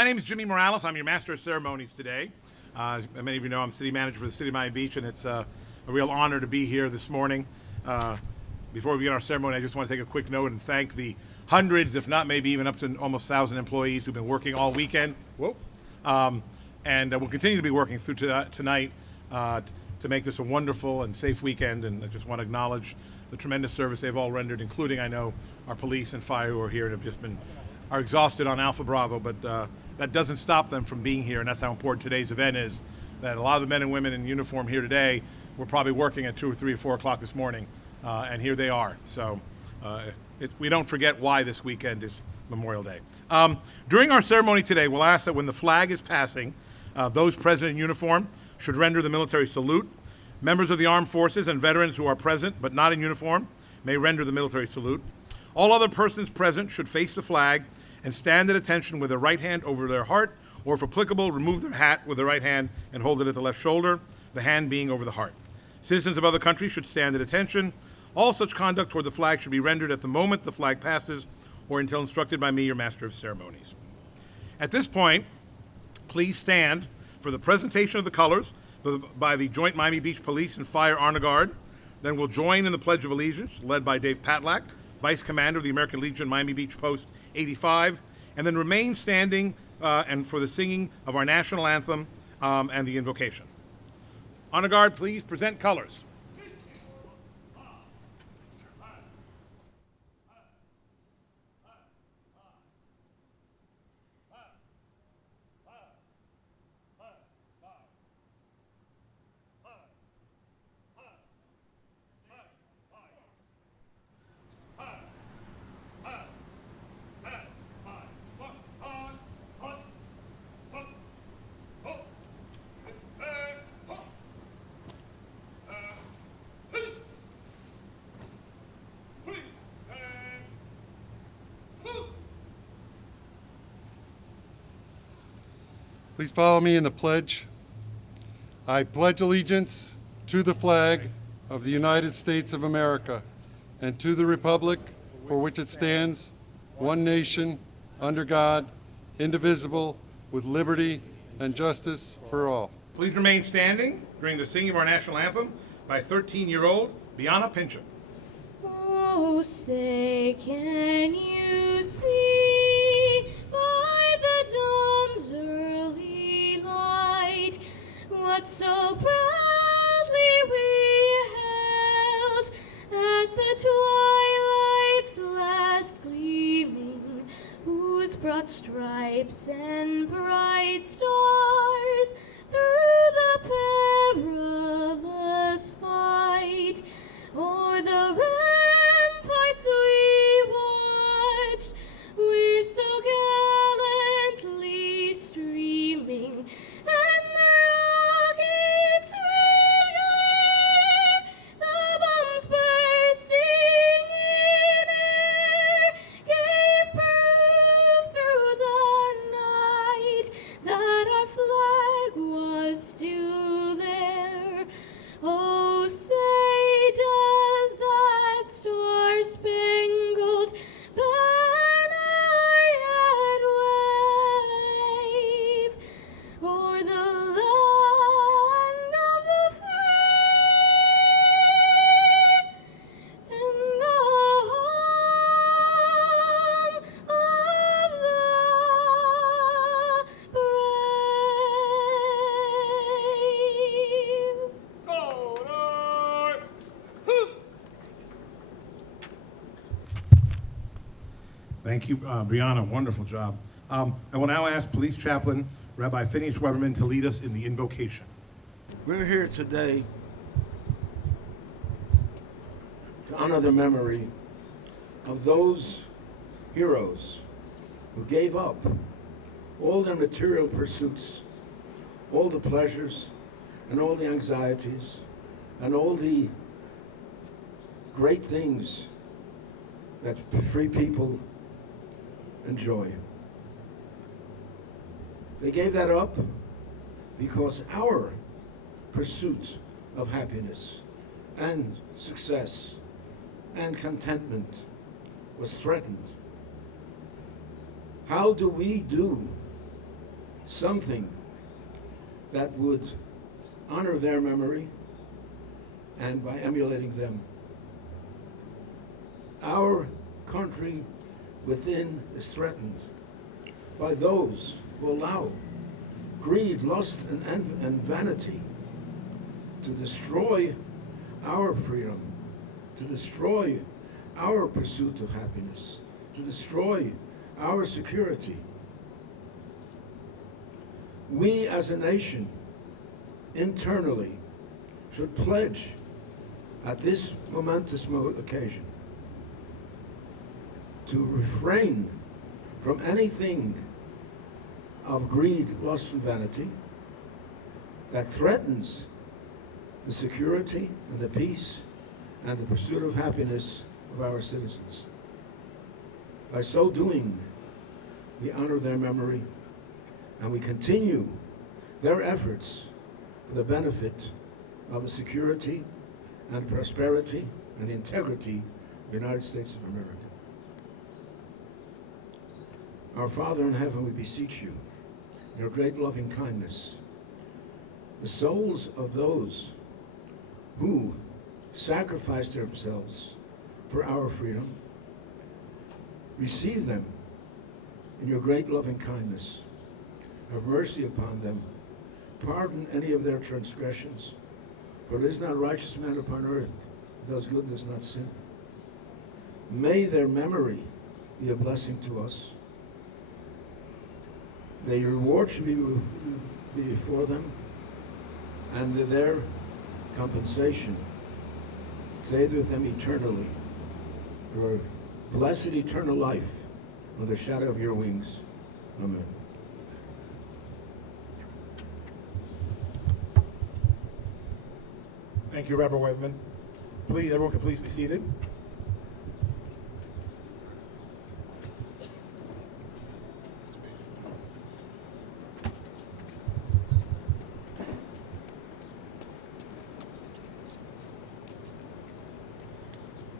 My name is Jimmy Morales. I'm your Master of Ceremonies today. As many of you know, I'm City Manager for the City of Miami Beach, and it's a real honor to be here this morning. Before we begin our ceremony, I just want to take a quick note and thank the hundreds, if not maybe even up to almost 1,000 employees who've been working all weekend. And will continue to be working through tonight to make this a wonderful and safe weekend. And I just want to acknowledge the tremendous service they've all rendered, including, I know, our police and fire who are here and have just are exhausted on Alpha Bravo, but that doesn't stop them from being here, and that's how important today's event is, that a lot of the men and women in uniform here today were probably working at 2 or 3 or 4 o'clock this morning, and here they are. So we don't forget why this weekend is Memorial Day. During our ceremony today, we'll ask that when the flag is passing, those present in uniform should render the military salute. Members of the armed forces and veterans who are present but not in uniform may render the military salute. All other persons present should face the flag and stand at attention with their right hand over their heart, or if applicable, remove their hat with the right hand and hold it at the left shoulder, the hand being over the heart. Citizens of other countries should stand at attention. All such conduct toward the flag should be rendered at the moment the flag passes or until instructed by me, your Master of Ceremonies. At this point, please stand for the presentation of the colors by the Joint Miami Beach Police and Fire Honor Guard. Then we'll join in the Pledge of Allegiance, led by Dave Patlack, Vice Commander of the American Legion Miami Beach Post 85, and then remain standing and for the singing of our national anthem and the invocation. Honor Guard, please present colors. Please follow me in the pledge. I pledge allegiance to the flag of the United States of America and to the republic for which it stands, one nation, under God, indivisible, with liberty and justice for all. Please remain standing during the singing of our national anthem by 13-year-old Biana Pinchuk. Oh, say, can you see by the dawn's early light what so proudly we held at the twilight's last gleaming, whose broad stripes and bright stars through the perilous fight o'er the ramparts we watched, we're so gallantly streaming, and the rockets' red glare, the bombs bursting in air, gave proof through the night that our flag was still there. Oh, say does that star-spangled banner yet wave o'er the land of the free and the home of the brave? Thank you, Brianna. Wonderful job. I will now ask Police Chaplain Rabbi Phineas Weberman to lead us in the invocation. We're here today to honor the memory of those heroes who gave up all their material pursuits, all the pleasures and all the anxieties and all the great things that free people enjoy. They gave that up because our pursuit of happiness and success and contentment was threatened. How do we do something that would honor their memory, and by emulating them, our country within is threatened by those who allow greed, lust, and vanity to destroy our freedom, to destroy our pursuit of happiness, to destroy our security. We as a nation, internally, should pledge at this momentous occasion to refrain from anything of greed, lust, and vanity that threatens the security and the peace and the pursuit of happiness of our citizens. By so doing, we honor their memory and we continue their efforts for the benefit of the security and prosperity and integrity of the United States of America. Our Father in heaven, we beseech you, in your great loving kindness, the souls of those who sacrificed themselves for our freedom, receive them in your great loving kindness. Have mercy upon them. Pardon any of their transgressions. For there is not righteous man upon earth who does good and does not sin. May their memory be a blessing to us. May your reward should be before them, and their compensation stayed with them eternally for blessed eternal life under the shadow of your wings. Amen. Thank you, Reverend Whitman. Please, everyone can please be seated.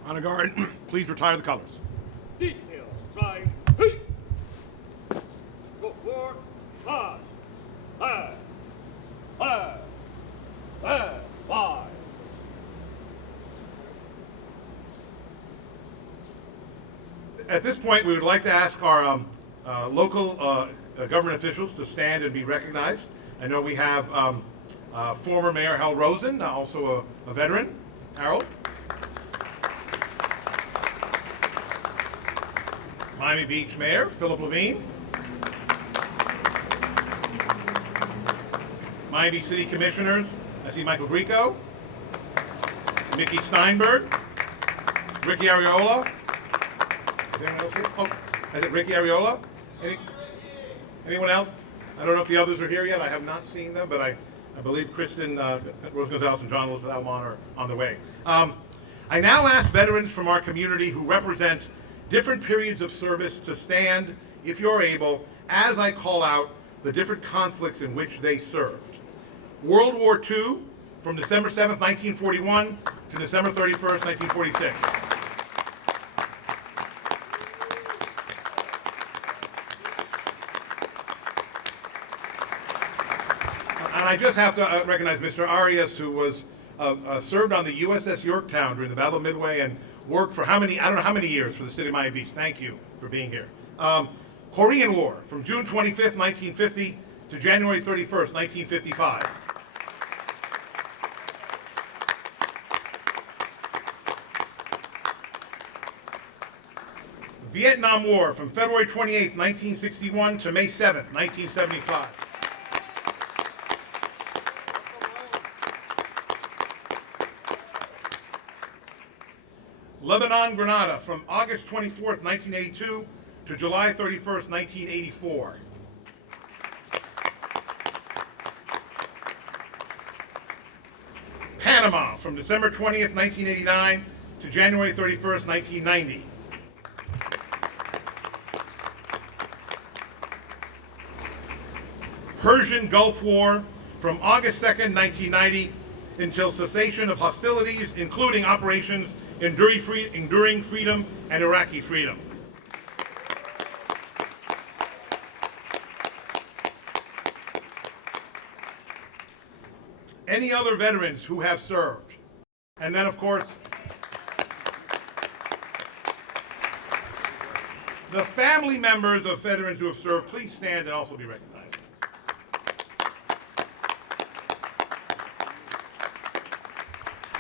Honor Guard, please retire the colors. Detail, right, hey! Go forward, fly, fly, fly, fly, fly. At this point, we would like to ask our local government officials to stand and be recognized. I know we have former Mayor Hal Rosen, also a veteran. Harold. Miami Beach Mayor Philip Levine. Miami City Commissioners, I see Michael Grieco, Mickey Steinberg, Ricky Ariola. Is anyone else here? Oh, is it Ricky Ariola? Anyone else? I don't know if the others are here yet. I have not seen them, but I believe Kristen Rose Gonzalez and John Elizabeth Almon are on the way. I now ask veterans from our community who represent different periods of service to stand, if you're able, as I call out the different conflicts in which they served. World War II, from December 7th, 1941 to December 31st, 1946. And I just have to recognize Mr. Arias, who was served on the USS Yorktown during the Battle of Midway and worked for I don't know how many years for the city of Miami Beach. Thank you for being here. Korean War, from June 25th, 1950 to January 31st, 1955. Vietnam War, from February 28th, 1961 to May 7th, 1975. Lebanon, Grenada, from August 24th, 1982 to July 31st, 1984. Panama, from December 20th, 1989 to January 31st, 1990. Persian Gulf War, from August 2nd, 1990 until cessation of hostilities, including operations Enduring Freedom and Iraqi Freedom. any other veterans who have served. And then, of course, the family members of veterans who have served, please stand and also be recognized.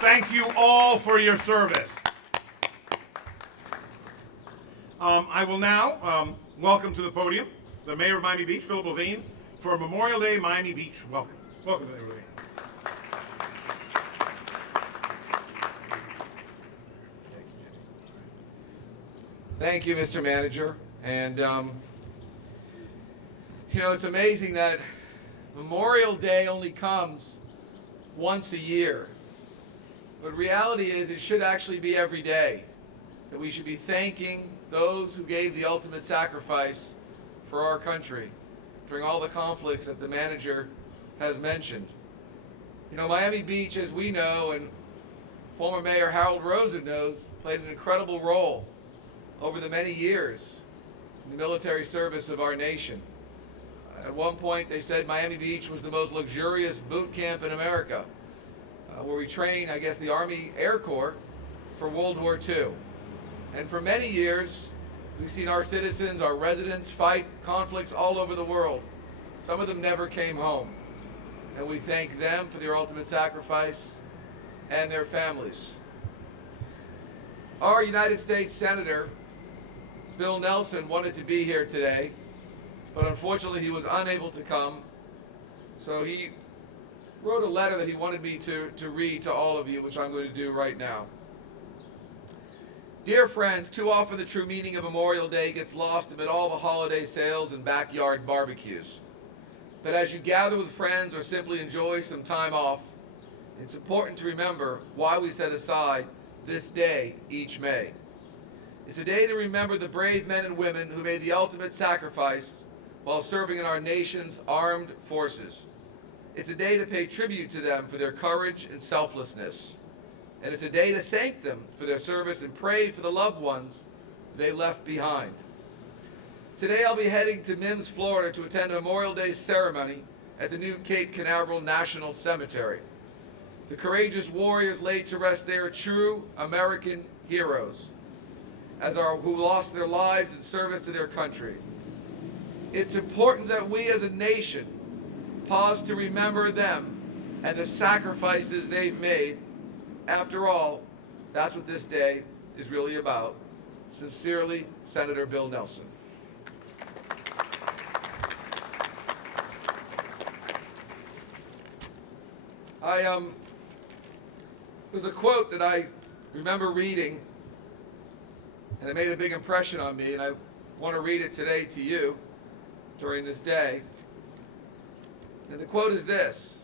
Thank you all for your service. I will now welcome to the podium the Mayor of Miami Beach, Philip Levine, for Memorial Day Miami Beach welcome. Welcome, Mayor Levine. Thank you, Mr. Manager. And, it's amazing that Memorial Day only comes once a year. But reality is it should actually be every day, that we should be thanking those who gave the ultimate sacrifice for our country during all the conflicts that the manager has mentioned. Miami Beach, as we know, and former Mayor Harold Rosen knows, played an incredible role over the many years in the military service of our nation. At one point, they said Miami Beach was the most luxurious boot camp in America, where we trained, the Army Air Corps for World War II. And for many years, we've seen our citizens, our residents, fight conflicts all over the world. Some of them never came home. And we thank them for their ultimate sacrifice and their families. Our United States Senator, Bill Nelson, wanted to be here today, but unfortunately he was unable to come. So he wrote a letter that he wanted me to read to all of you, which I'm going to do right now. Dear friends, too often the true meaning of Memorial Day gets lost amid all the holiday sales and backyard barbecues. But as you gather with friends or simply enjoy some time off, it's important to remember why we set aside this day each May. It's a day to remember the brave men and women who made the ultimate sacrifice while serving in our nation's armed forces. It's a day to pay tribute to them for their courage and selflessness. And it's a day to thank them for their service and pray for the loved ones they left behind. Today I'll be heading to Mims, Florida to attend a Memorial Day ceremony at the new Cape Canaveral National Cemetery. The courageous warriors laid to rest there are true American heroes, who lost their lives in service to their country. It's important that we as a nation pause to remember them and the sacrifices they've made. After all, that's what this day is really about. Sincerely, Senator Bill Nelson. There's a quote that I remember reading, and it made a big impression on me, and I want to read it today to you during this day. And the quote is this: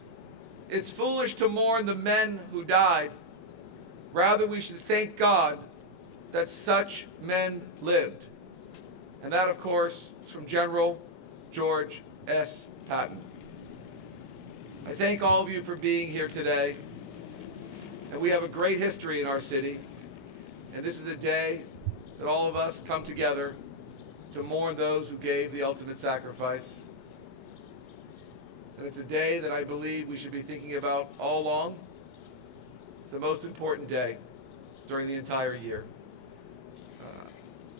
"It's foolish to mourn the men who died. Rather, we should thank God that such men lived." And that, of course, is from General George S. Patton. I thank all of you for being here today. And we have a great history in our city. And this is a day that all of us come together to mourn those who gave the ultimate sacrifice. And it's a day that I believe we should be thinking about all along. It's the most important day during the entire year.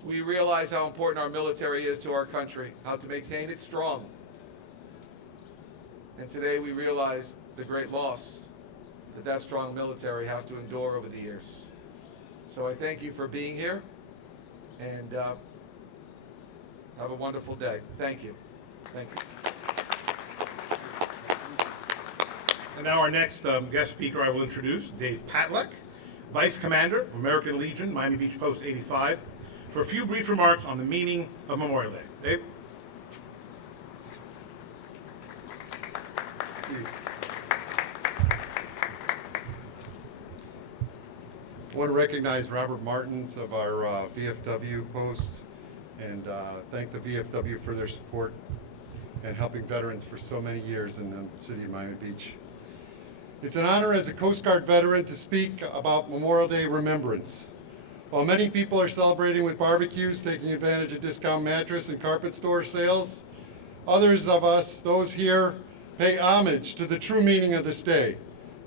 We realize how important our military is to our country, how to maintain it strong. And today we realize the great loss that strong military has to endure over the years. So I thank you for being here, and have a wonderful day. Thank you. Thank you. And now our next guest speaker I will introduce, Dave Patlack, Vice Commander of American Legion, Miami Beach Post 85, for a few brief remarks on the meaning of Memorial Day. Dave? I want to recognize Robert Martins of our VFW post and thank the VFW for their support and helping veterans for so many years in the city of Miami Beach. It's an honor as a Coast Guard veteran to speak about Memorial Day remembrance. While many people are celebrating with barbecues, taking advantage of discount mattress and carpet store sales, others of us, those here, pay homage to the true meaning of this day,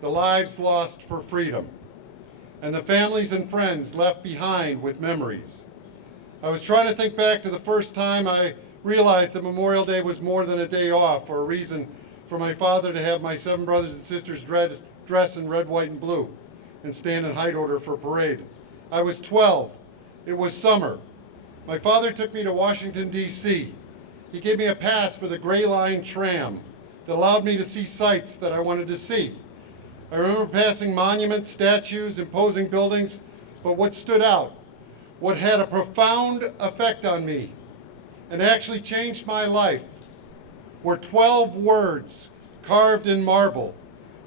the lives lost for freedom, and the families and friends left behind with memories. I was trying to think back to the first time I realized that Memorial Day was more than a day off or a reason for my father to have my 7 brothers and sisters dress in red, white, and blue and stand in height order for parade. I was 12. It was summer. My father took me to Washington, D.C. He gave me a pass for the Gray Line tram that allowed me to see sights that I wanted to see. I remember passing monuments, statues, imposing buildings, but what stood out, what had a profound effect on me and actually changed my life, were 12 words carved in marble,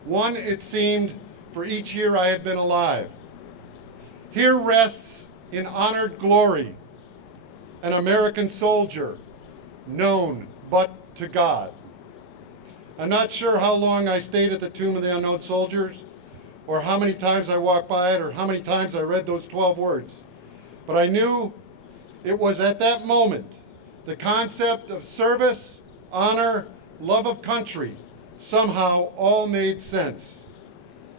one, it seemed, for each year I had been alive. Here rests in honored glory an American soldier, known but to God. I'm not sure how long I stayed at the Tomb of the Unknown Soldiers, or how many times I walked by it, or how many times I read those 12 words. But I knew it was at that moment the concept of service, honor, love of country somehow all made sense.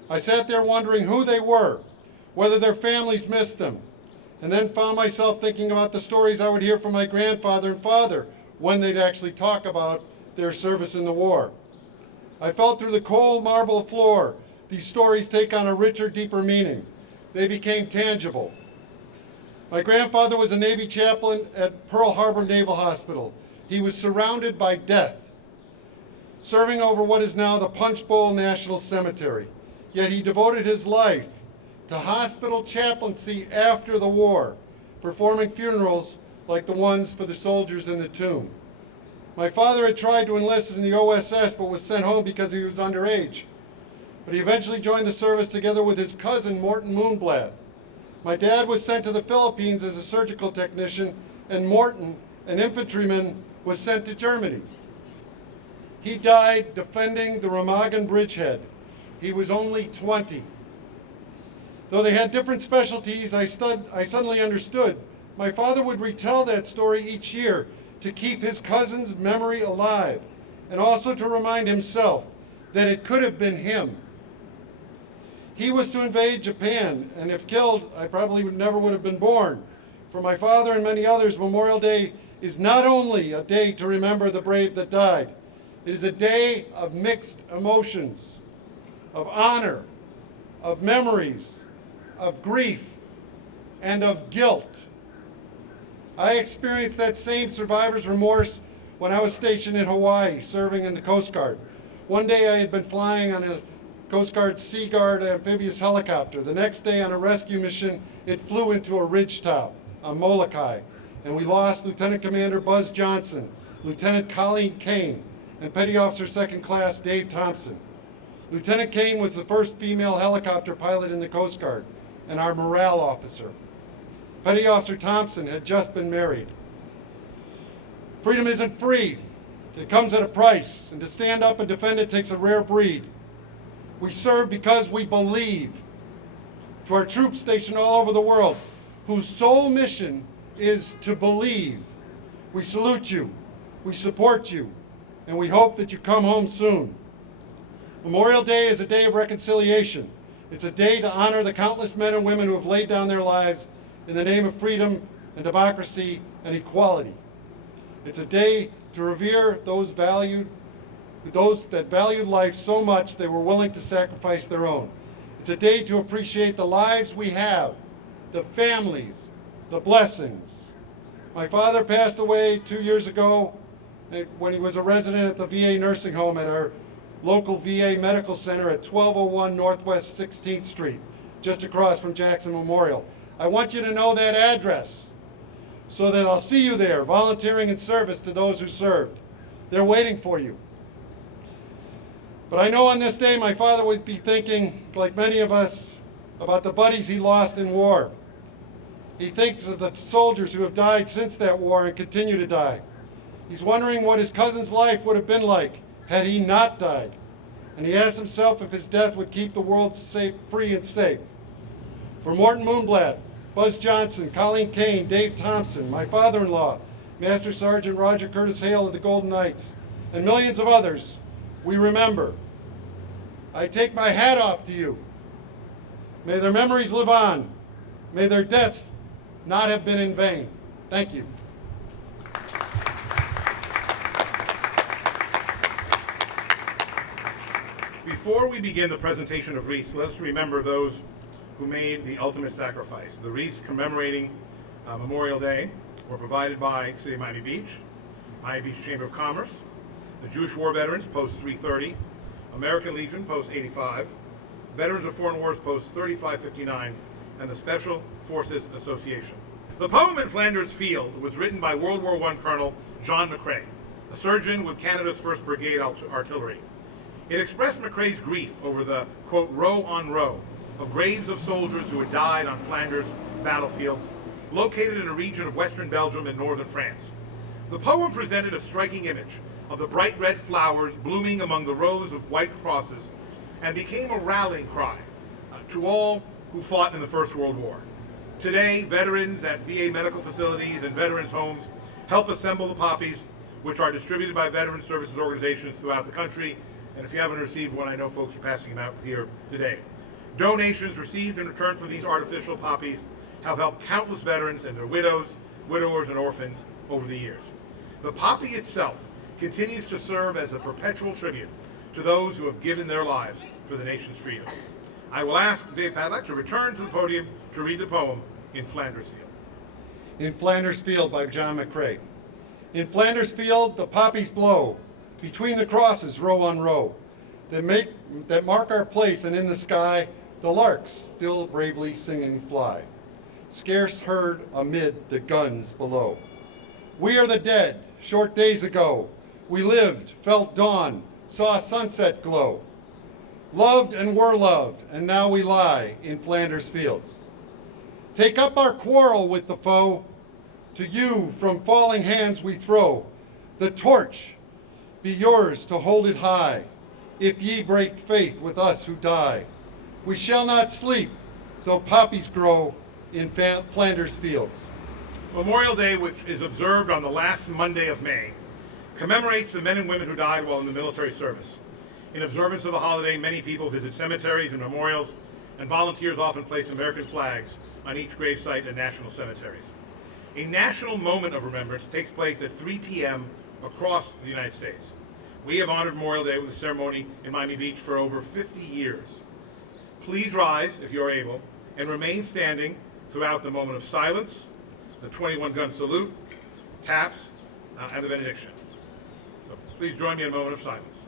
I sat there wondering who they were, whether their families missed them, and then found myself thinking about the stories I would hear from my grandfather and father when they'd actually talk about their service in the war. I felt through the cold marble floor these stories take on a richer, deeper meaning. They became tangible. My grandfather was a Navy chaplain at Pearl Harbor Naval Hospital. He was surrounded by death, serving over what is now the Punch Bowl National Cemetery. Yet he devoted his life to hospital chaplaincy after the war, performing funerals like the ones for the soldiers in the tomb. My father had tried to enlist in the OSS but was sent home because he was underage. But he eventually joined the service together with his cousin, Morton Moonblad. My dad was sent to the Philippines as a surgical technician, and Morton, an infantryman, was sent to Germany. He died defending the Remagen bridgehead. He was only 20. Though they had different specialties, I suddenly understood. My father would retell that story each year to keep his cousin's memory alive, and also to remind himself that it could have been him. He was to invade Japan, and if killed, I probably never would have been born. For my father and many others, Memorial Day is not only a day to remember the brave that died, it is a day of mixed emotions, of honor, of memories, of grief, and of guilt. I experienced that same survivor's remorse when I was stationed in Hawaii, serving in the Coast Guard. One day I had been flying on a Coast Guard Sea Guard amphibious helicopter. The next day on a rescue mission, it flew into a ridgetop on Molokai, and we lost Lieutenant Commander Buzz Johnson, Lieutenant Colleen Kane, and Petty Officer Second Class Dave Thompson. Lieutenant Kane was the first female helicopter pilot in the Coast Guard and our morale officer. Petty Officer Thompson had just been married. Freedom isn't free. It comes at a price, and to stand up and defend it takes a rare breed. We serve because we believe. To our troops stationed all over the world, whose sole mission is to believe, we salute you, we support you, and we hope that you come home soon. Memorial Day is a day of reconciliation. It's a day to honor the countless men and women who have laid down their lives in the name of freedom and democracy and equality. It's a day to revere those that valued life so much they were willing to sacrifice their own. It's a day to appreciate the lives we have, the families, the blessings. My father passed away 2 years ago when he was a resident at the VA nursing home at our local VA medical center at 1201 Northwest 16th Street, just across from Jackson Memorial. I want you to know that address so that I'll see you there, volunteering in service to those who served. They're waiting for you. But I know on this day my father would be thinking, like many of us, about the buddies he lost in war. He thinks of the soldiers who have died since that war and continue to die. He's wondering what his cousin's life would have been like had he not died. And he asks himself if his death would keep the world safe, free and safe. For Morton Moonblad, Buzz Johnson, Colleen Kane, Dave Thompson, my father-in-law, Master Sergeant Roger Curtis Hale of the Golden Knights, and millions of others, we remember. I take my hat off to you. May their memories live on. May their deaths not have been in vain. Thank you. Before we begin the presentation of wreaths, let's remember those who made the ultimate sacrifice. The wreaths commemorating Memorial Day were provided by City of Miami Beach Chamber of Commerce, the Jewish War Veterans, Post 330, American Legion, Post 85, Veterans of Foreign Wars, Post 3559, and the Special Forces Association. The poem in Flanders Field was written by World War I Colonel John McCrae, a surgeon with Canada's 1st Brigade Artillery. It expressed McCrae's grief over the, quote, row on row of graves of soldiers who had died on Flanders battlefields, located in a region of western Belgium and northern France. The poem presented a striking image of the bright red flowers blooming among the rows of white crosses and became a rallying cry to all who fought in the First World War. Today, veterans at VA medical facilities and veterans' homes help assemble the poppies, which are distributed by veteran services organizations throughout the country. And if you haven't received one, I know folks are passing them out here today. Donations received in return for these artificial poppies have helped countless veterans and their widows, widowers, and orphans over the years. The poppy itself continues to serve as a perpetual tribute to those who have given their lives for the nation's freedom. I will ask Dave Padlock to return to the podium to read the poem in Flanders Field. In Flanders Field by John McCrae. In Flanders Field, the poppies blow, between the crosses, row on row, that mark our place, and in the sky, the larks still bravely singing fly, scarce heard amid the guns below. We are the dead, short days ago. We lived, felt dawn, saw sunset glow. Loved and were loved, and now we lie in Flanders Fields. Take up our quarrel with the foe. To you from falling hands we throw. The torch be yours to hold it high, if ye break faith with us who die. We shall not sleep, though poppies grow in Flanders Fields. Memorial Day, which is observed on the last Monday of May, commemorates the men and women who died while in the military service. In observance of the holiday, many people visit cemeteries and memorials, and volunteers often place American flags on each gravesite in national cemeteries. A national moment of remembrance takes place at 3 p.m. across the United States. We have honored Memorial Day with a ceremony in Miami Beach for over 50 years. Please rise, if you are able, and remain standing throughout the moment of silence, the 21-gun salute, taps, and the benediction. So please join me in a moment of silence.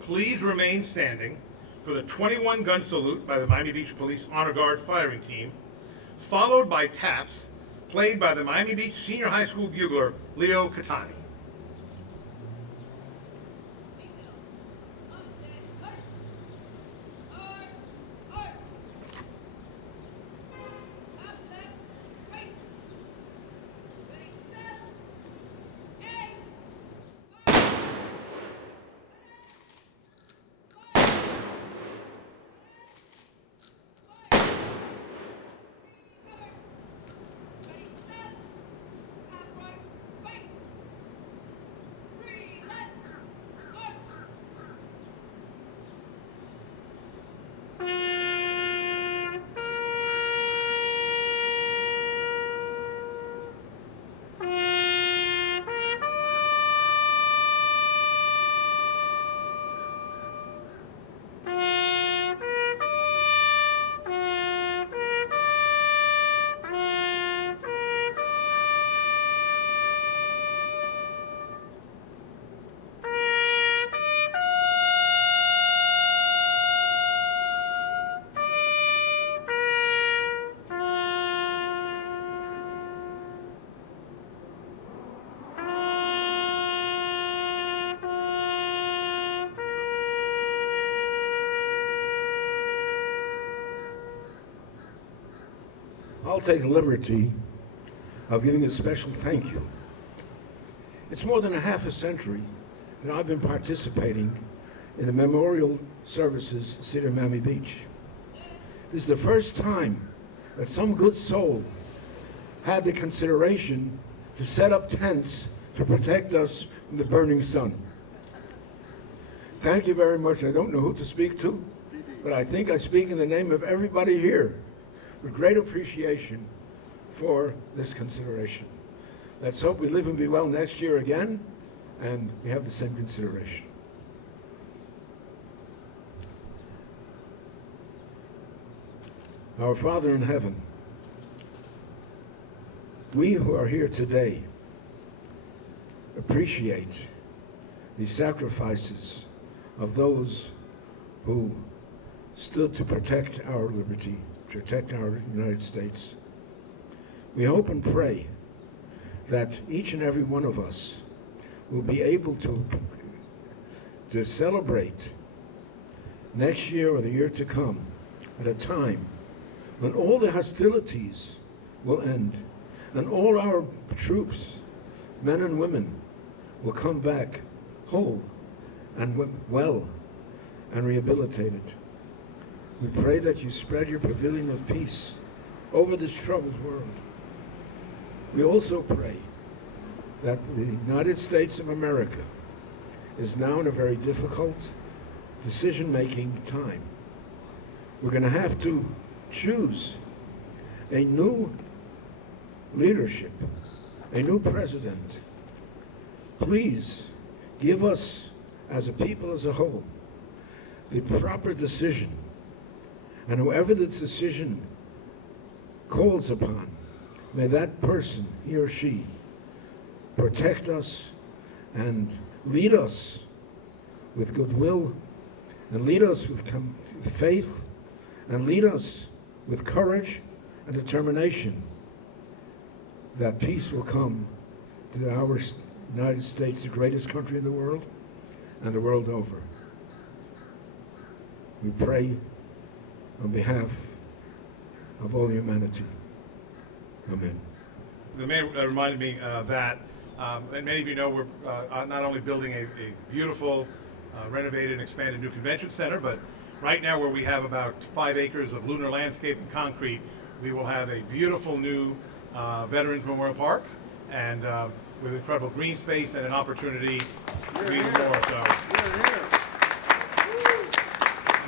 Please remain standing for the 21-gun salute by the Miami Beach Police Honor Guard firing team, followed by taps played by the Miami Beach Senior High School bugler, Leo Catani. I'll take the liberty of giving a special thank you. It's more than a half a century that I've been participating in the memorial services at City of Miami Beach. This is the first time that some good soul had the consideration to set up tents to protect us from the burning sun. Thank you very much. I don't know who to speak to, but I think I speak in the name of everybody here with great appreciation for this consideration. Let's hope we live and be well next year again, and we have the same consideration. Our Father in heaven, we who are here today appreciate the sacrifices of those who stood to protect our liberty, protect our United States. We hope and pray that each and every one of us will be able to celebrate next year or the year to come at a time when all the hostilities will end and all our troops, men and women, will come back whole and well and rehabilitated. We pray that you spread your pavilion of peace over this troubled world. We also pray that the United States of America is now in a very difficult decision-making time. We're going to have to choose a new leadership, a new president. Please give us, as a people as a whole, the proper decision. And whoever the decision calls upon, may that person, he or she, protect us and lead us with goodwill, and lead us with faith, and lead us with courage and determination that peace will come to our United States, the greatest country in the world, and the world over. We pray on behalf of all humanity. Amen. The mayor reminded me that, and many of you know, we're not only building a beautiful, renovated and expanded new convention center, but right now where we have about 5 acres of lunar landscape and concrete, we will have a beautiful new Veterans Memorial Park, and with incredible green space and an opportunity to read more. So,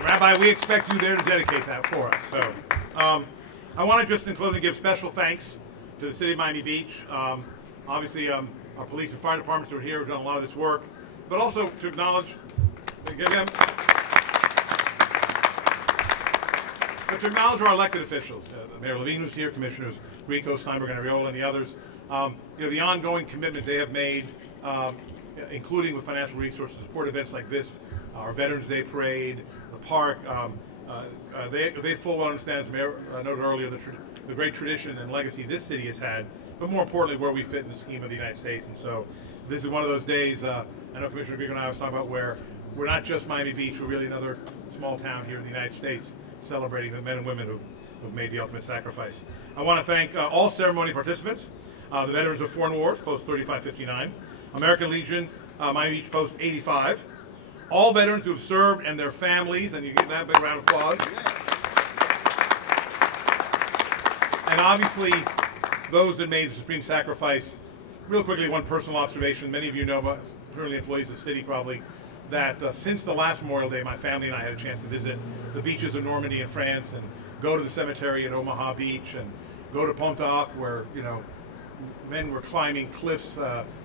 Rabbi, we expect you there to dedicate that for us. So, I want to just in closing give special thanks to the City of Miami Beach. Obviously, our police and fire departments who are here have done a lot of this work, but also to acknowledge, our elected officials. Mayor Levine was here, Commissioners Grieco, Steinberg, and Ariola, and the others. The ongoing commitment they have made, including with financial resources, to support events like this, our Veterans Day Parade, the park. They full well understand, as the Mayor noted earlier, the great tradition and legacy this city has had, but more importantly, where we fit in the scheme of the United States. And so this is one of those days, I know Commissioner Grieco and I was talking about, where we're not just Miami Beach, we're really another small town here in the United States, celebrating the men and women who've made the ultimate sacrifice. I want to thank all ceremony participants, the Veterans of Foreign Wars, Post 3559, American Legion, Miami Beach Post 85, all veterans who have served and their families, and you give that a big round of applause. And obviously, those that made the supreme sacrifice. Real quickly, one personal observation. Many of you know, currently employees of the city probably, that since the last Memorial Day, my family and I had a chance to visit the beaches of Normandy and France, and go to the cemetery at Omaha Beach, and go to Pontac, where men were climbing cliffs,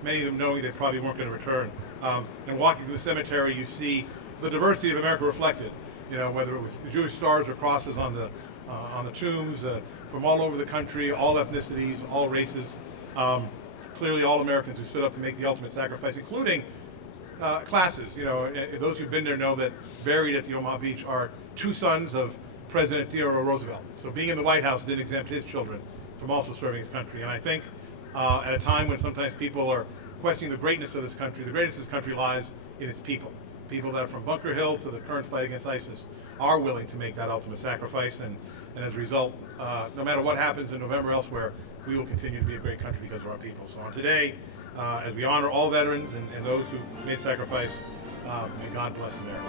many of them knowing they probably weren't going to return. And walking through the cemetery, you see the diversity of America reflected. Whether it was Jewish stars or crosses on the tombs, from all over the country, all ethnicities, all races. Clearly, all Americans who stood up to make the ultimate sacrifice, including classes. Those who've been there know that buried at the Omaha Beach are 2 sons of President Theodore Roosevelt. So being in the White House didn't exempt his children from also serving his country. And I think at a time when sometimes people are questioning the greatness of this country, the greatness of this country lies in its people. People that are from Bunker Hill to the current fight against ISIS are willing to make that ultimate sacrifice. And as a result, no matter what happens in November elsewhere, we will continue to be a great country because of our people. So on today, as we honor all veterans and those who made sacrifice, may God bless America.